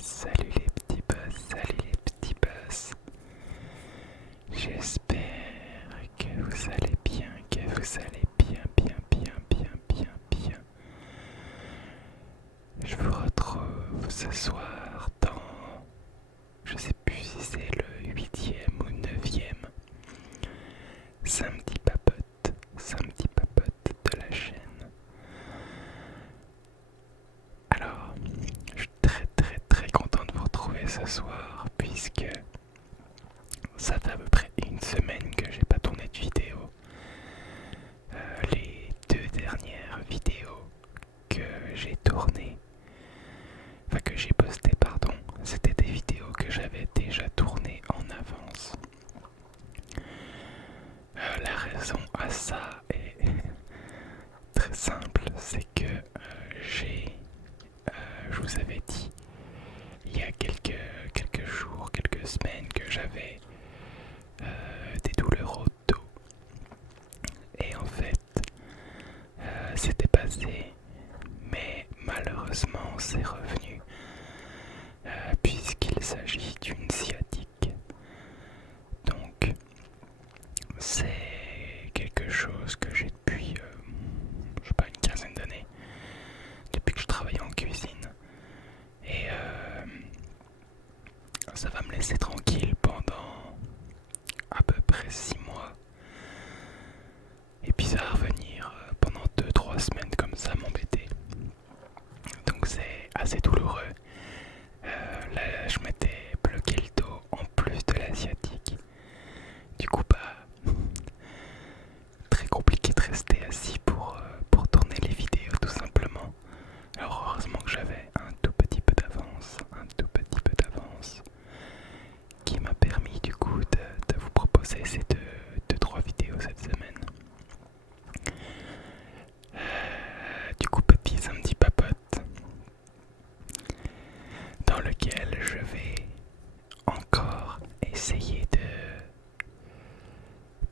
salut les petits boss, salut les petits boss. J'espère que vous allez bien, que vous allez bien, bien, bien, bien, bien, bien. Je vous retrouve ce soir dans, je sais plus si c'est le 8e ou 9e samedi papote de la chaîne. Alors, je suis très content de vous retrouver ce soir puisque ça fait à peu près une semaine que j'ai pas tourné de vidéo. Les deux dernières vidéos que j'ai tournées, enfin que j'ai postées pardon, c'était des vidéos que j'avais déjà tournées en avance. La raison à ça est très simple, c'est que je vous avais dit il y a quelques jours, quelques semaines que j'avais des douleurs au dos. Et en fait, c'était passé, mais malheureusement c'est revenu, puisqu'il s'agit d'une sciatique. Donc, c'est quelque chose que j'ai depuis, je sais pas, une quinzaine d'années, depuis que je travaille en cuisine. Et ça va me laisser tranquille pendant à peu près 6 mois. Et puis ça va revenir pendant 2-3 semaines comme ça m'embêter. Donc c'est assez douloureux. Là je m'étais bloqué le dos en plus de la sciatique. Du coup très compliqué de rester assis pour tourner les vidéos tout simplement. Alors heureusement que j'avais un tout petit peu d'avance, qui m'a permis du coup de vous proposer ces deux, trois vidéos cette semaine. Du coup petit samedi papote dans lequel je vais encore essayer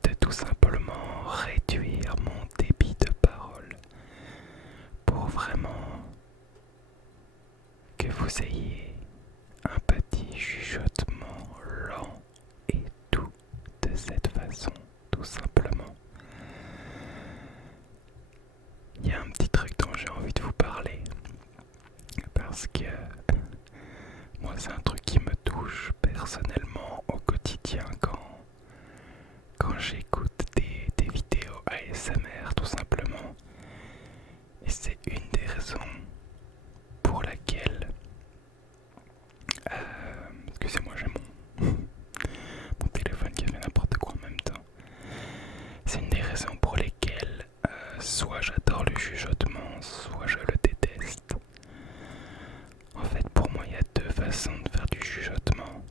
de tout simplement réduire mon débit de parole pour vraiment que vous ayez un petit chuchotement lent et doux de cette façon, tout simplement. Il y a un petit truc dont j'ai envie de vous parler parce que moi c'est un truc qui me touche personnellement au quotidien quand j'écoute des vidéos ASMR tout simplement. Et c'est une des raisons pour laquelle excusez-moi, j'ai mon téléphone qui a fait n'importe quoi en même temps. C'est une des raisons pour lesquelles soit j'adore le chuchotement, soit je le déteste. En fait, pour moi, il y a deux façons de faire du chuchotement.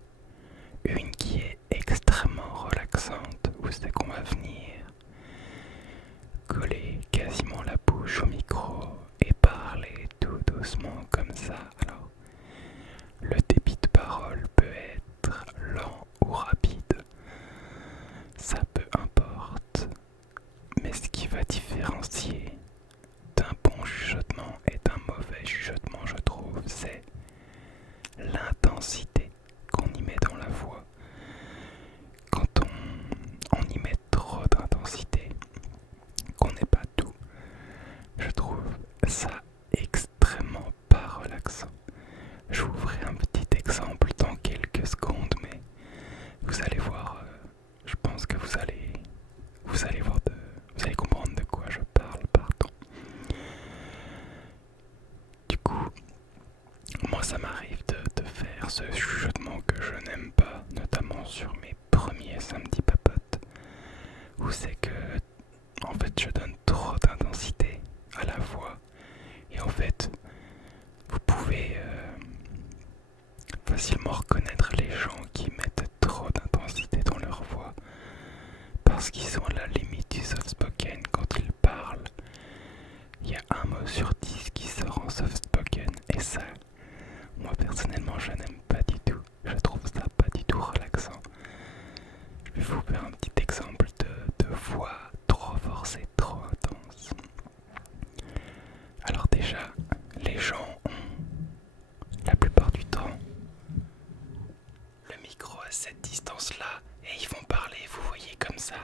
cette distance-là et ils vont parler, vous voyez comme ça.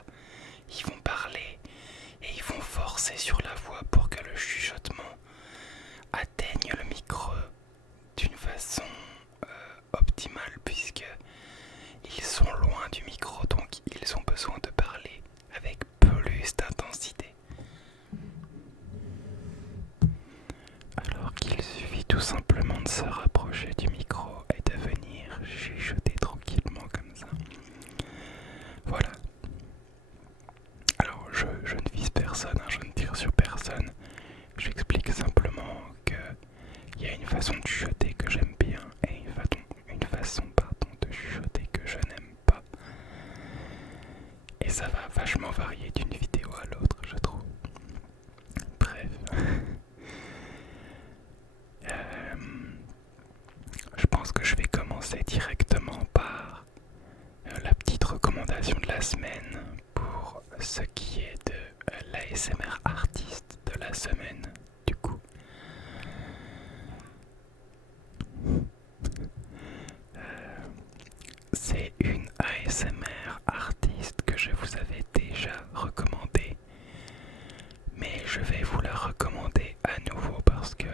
Ils vont parler et ils vont forcer sur la voix pour que le chuchotement atteigne le micro d'une façon optimale puisque ils sont loin du micro, donc ils ont besoin de parler avec plus d'intensité. Alors qu'il suffit tout simplement de se rapprocher du micro et de venir chuchoter tranquillement comme ça. Voilà. Alors je ne vise personne, je ne tire sur personne. J'explique simplement qu'il y a une façon de chuchoter que j'aime bien et une façon de chuchoter que je n'aime pas. Et ça va vachement varier d'une vidéo à l'autre, je trouve. Bref. Je pense que je vais commencer directement par la petite recommandation de la semaine pour ce qui est de l'ASMR artiste de la semaine, du coup. C'est une ASMR artiste que je vous avais déjà recommandée, mais je vais vous la recommander à nouveau parce que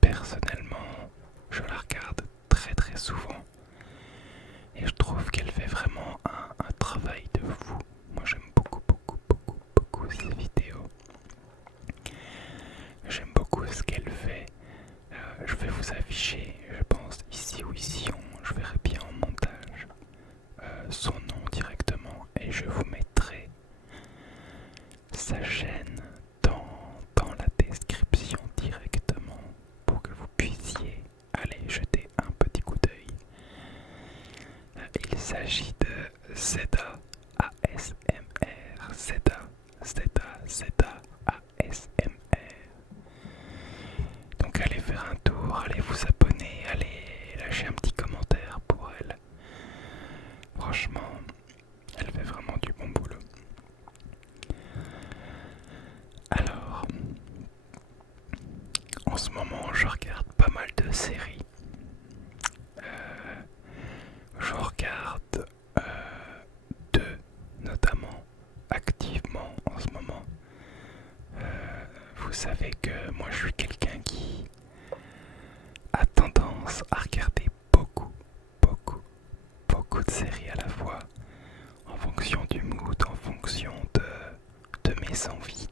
personnellement je la regarde très très souvent et je trouve qu'elle fait vraiment un travail de fou. Moi j'aime beaucoup ses vidéos. J'aime beaucoup ce qu'elle fait. Je vais vous afficher, je pense, ici ou ici, je verrai bien en montage son nom directement et je vous mettrai sa chaîne dans la description directement pour que vous puissiez aller jeter un petit coup d'œil. Il s'agit de Zeda ASMR. Zeda ASMR. Donc allez faire un tour, allez vous abonner, allez lâcher un petit commentaire pour elle. Franchement, elle fait vraiment du bon boulot. Alors, en ce moment, je regarde pas mal de séries. Je regarde deux, notamment, activement en ce moment. Vous savez que moi je suis quelqu'un qui a tendance à regarder beaucoup de séries à la fois, en fonction du mood, en fonction de mes envies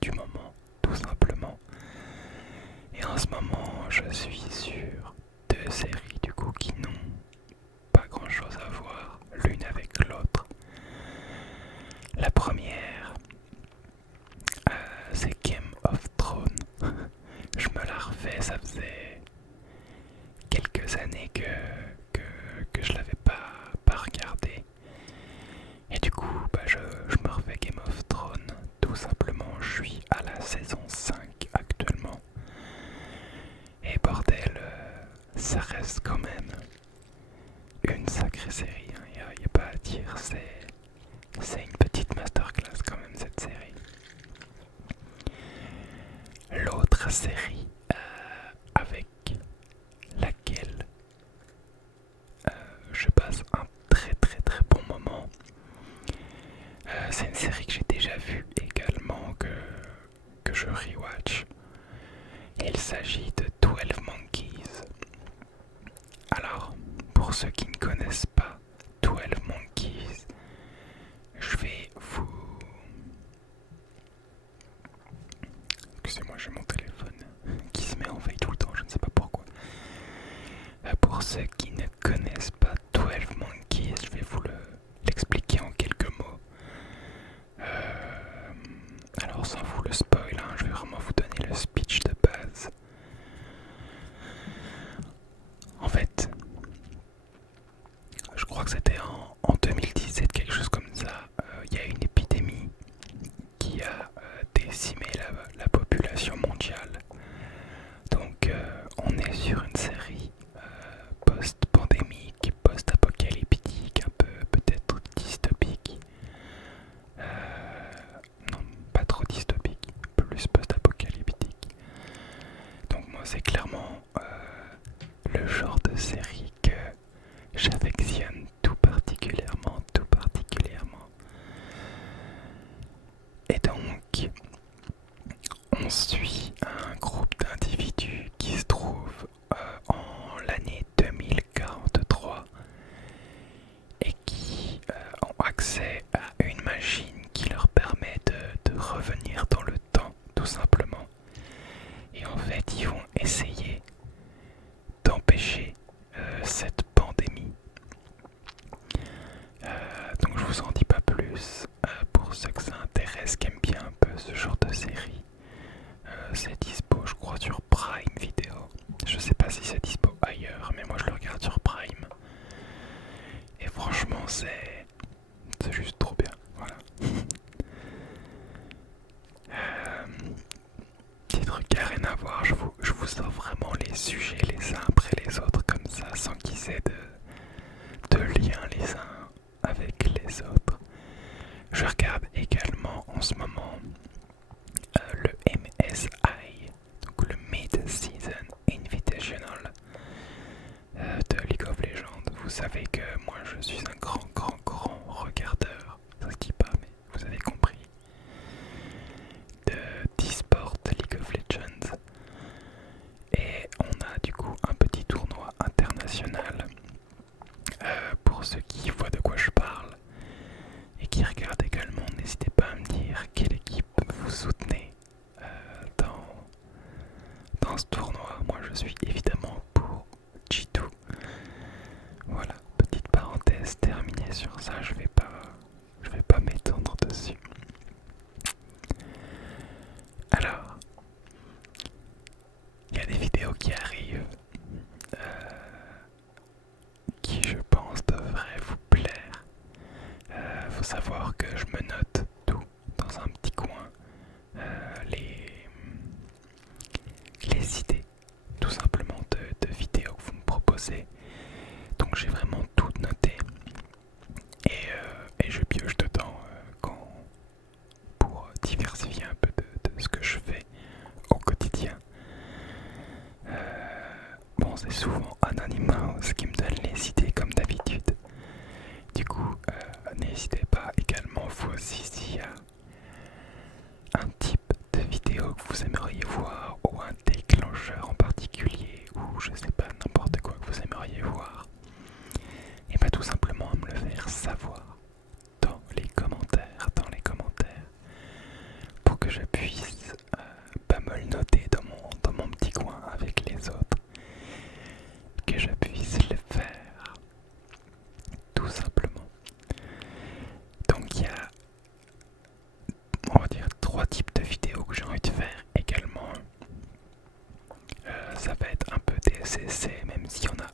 du moment, tout simplement. Et en ce moment, je suis sur deux séries du coup qui n'ont pas grand chose à voir l'une avec l'autre. La première, c'est Game of Thrones. Je me la refais, ça faisait quelques années que je l'avais pas regardé. Et du coup, je me refais Game of Thrones. Tout simplement, je suis à la saison 5 actuellement. Et bordel, ça reste quand même une sacrée série. Il n'y a pas à dire, c'est une petite masterclass quand même cette série. L'autre série avec laquelle je passe un très bon moment, c'est une série que j'ai déjà vue également, que je rewatch. Il s'agit de 12 Monkeys. Alors, pour ceux qui ne connaissent pas 12 Monkeys, je vais vous... Excusez-moi, j'ai mon téléphone qui se met en veille tout le temps, je ne sais pas pourquoi. Pour ceux qui ne connaissent pas 12 Monkeys, je vais vous l'expliquer en quelques mots. Alors sans vous le spoil, je vais vraiment vous donner le speech de base. En fait, je crois que c'était en 2017, quelque chose comme ça, il y a une épidémie qui a décimé la population mondiale. Donc on est sur une série post-pandémique, post-apocalyptique, un peu peut-être dystopique. Non, pas trop dystopique, plus post-apocalyptique. Donc moi c'est clairement le genre de série que j'affectionne tout particulièrement, tout particulièrement. Et donc, on suit un groupe d'individus qui se trouve en l'année 2043 et qui ont accès à une machine qui leur permet de revenir dans le temps, tout simplement. Et en fait, ils vont essayer d'empêcher cette pandémie. Donc je vous en dis pas plus. Pour ceux que ça intéresse, qui aiment bien un peu ce genre de série, c'est dispo je crois sur Prime Video. Je sais pas si c'est dispo ailleurs, mais moi je le regarde sur Prime. Et franchement c'est juste trop bien. Voilà. Petit truc à rien à voir, je vous sors vraiment les sujets les uns après les autres comme ça, sans qu'ils aient de lien les uns avec les autres. Je regarde également en ce moment le MSI, donc le Mid-Season Invitational de League of Legends. Vous savez que moi je suis un grand regardeur, ça se dit pas mais vous avez compris, d'e-sport de League of Legends. Et on a du coup un petit tournoi international. Pour ceux qui voient de quoi je parle et qui regardent également, n'hésitez pas à me dire quelle équipe vous soutenez dans ce tournoi. Moi je suis évidemment pour G2. Voilà, petite parenthèse terminée sur ça, je vais pas m'étendre dessus. Alors, il y a des vidéos qui arrivent qui je pense devraient vous plaire. Faut savoir que je me note tout dans un petit coin, les idées tout simplement de vidéos que vous me proposez. Donc j'ai vraiment tout noté et je pioche dedans pour diversifier un peu de ce que je fais au quotidien. Bon, c'est souvent Anonymous qui me donne les idées comme d'habitude. Du coup, n'hésitez pas également vous aussi s'il y a un type de vidéo que vous aimeriez voir ou un déclencheur en particulier ou je sais pas n'importe quoi que vous aimeriez voir. Et pas tout simplement à me le faire savoir dans les commentaires pour que je puisse pas me le noter dans mon petit coin avec les autres, que je puisse le faire tout simplement. Donc il y a, on va dire, 3 types de vidéos que j'ai envie de faire également. Ça va être un peu TSC, même s'il y en a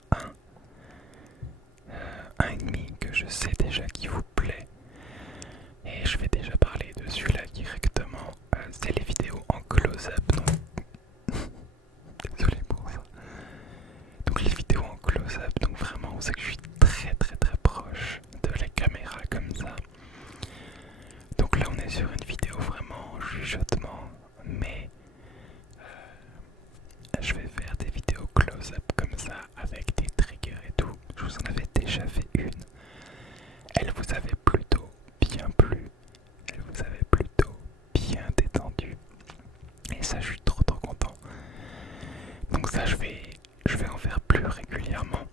un et demi que je sais déjà qui vous plaît. Et je vais déjà parler de celui-là directement. C'est les vidéos en close-up. Désolé pour ça. Donc les vidéos en close-up, donc vraiment on sait que je suis très proche de la caméra comme ça. Donc là on est sur une vidéo vraiment chuchotement, mais je vais faire des vidéos close-up comme ça avec des triggers et tout. Je vous en avais déjà fait une. Elle vous avait plutôt bien plu. Elle vous avait plutôt bien détendu. Et ça je suis trop content. Donc ça je vais en faire plus régulièrement.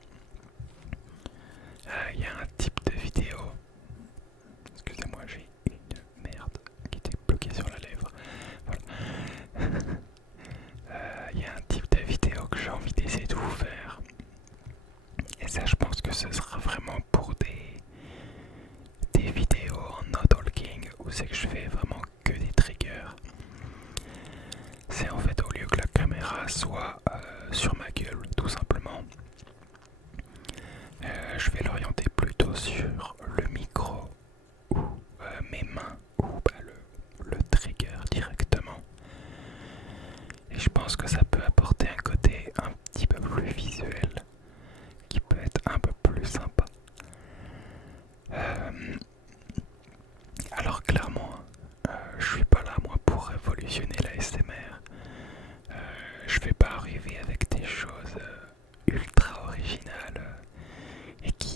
Il y a un type de vidéo. Excusez-moi, j'ai une merde qui était bloquée sur la lèvre. Voilà. Il y a un type de vidéo que j'ai envie d'essayer de vous faire. Et ça je pense que ce sera vraiment pour des vidéos en no talking où c'est que je fais vraiment que des triggers. C'est en fait au lieu que la caméra soit sur ma gueule tout simplement, je vais l'orienter plutôt sur le micro ou mes mains ou le trigger directement. Et je pense que ça peut apporter un côté un petit peu plus visuel qui peut être un peu plus sympa. Alors clairement, je suis pas là moi pour révolutionner la SMR. Je vais pas arriver avec des choses ultra originales et qui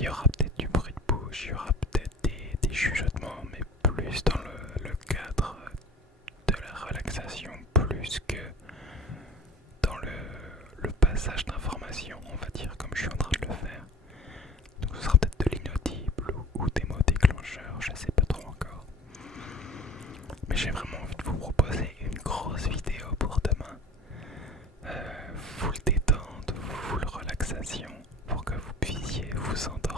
il y aura peut-être du bruit de bouche, il y aura peut-être des chuchotements, mais plus dans le cadre de la relaxation, plus que dans le passage d'informations, on va dire, comme je suis en train de le faire. Donc ce sera peut-être de l'inaudible ou des mots déclencheurs, je sais pas trop encore. Mais j'ai vraiment envie de vous proposer une grosse vidéo pour demain. Full détente, full relaxation, pour que vous puissiez vous endormir